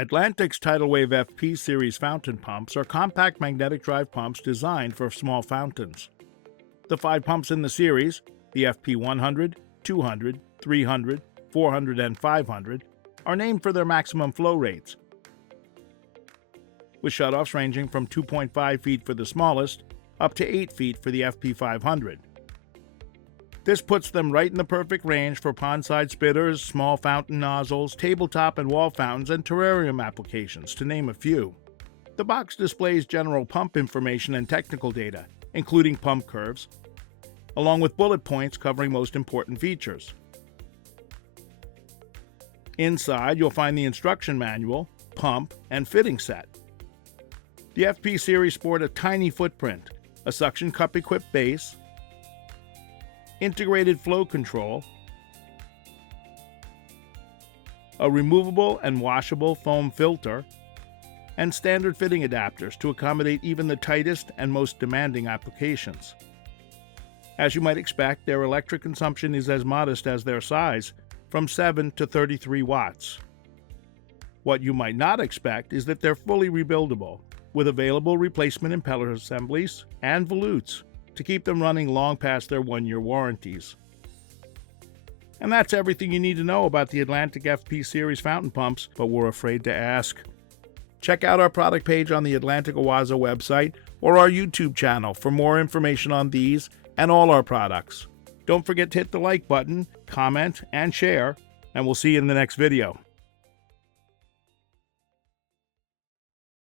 Atlantic's Tidalwave FP series fountain pumps are compact magnetic drive pumps designed for small fountains. The 5 pumps in the series, the FP 100, 200, 300, 400, and 500, are named for their maximum flow rates, with shutoffs ranging from 2.5 feet for the smallest up to 8 feet for the FP 500. This puts them right in the perfect range for pondside spitters, small fountain nozzles, tabletop and wall fountains, and terrarium applications, to name a few. The box displays general pump information and technical data, including pump curves, along with bullet points covering most important features. Inside, you'll find the instruction manual, pump, and fitting set. The FP series sport a tiny footprint, a suction cup-equipped base, integrated flow control, a removable and washable foam filter, and standard fitting adapters to accommodate even the tightest and most demanding applications. As you might expect, their electric consumption is as modest as their size, from 7 to 33 watts. What you might not expect is that they're fully rebuildable, with available replacement impeller assemblies and volutes to keep them running long past their 1-year warranties. And that's everything you need to know about the Atlantic FP series fountain pumps, but we're afraid to ask. Check out our product page on the Atlantic-Oase website or our YouTube channel for more information on these and all our products. Don't forget to hit the like button, comment, and share, and we'll see you in the next video.